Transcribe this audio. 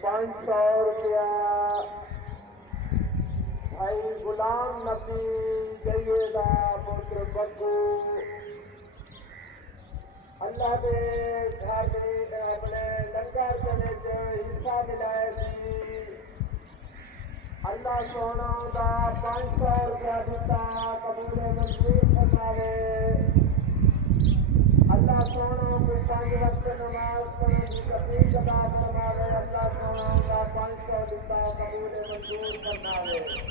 ₹500 भाई गुलाम नबी जयेदा पुत्र बग्गू अल्लाह के घर में अपने लंगर के हिस्सा मिलाए सी। अल्लाह सोना का ₹500 दिता कबूल मंजूर फरमावे। अल्लाह सोना को 5 वक्त नमाज पढ़ने की तौफीक अता फरमावे। अल्लाह सोना का 500 दिता कबूल मंजूर फरमावे।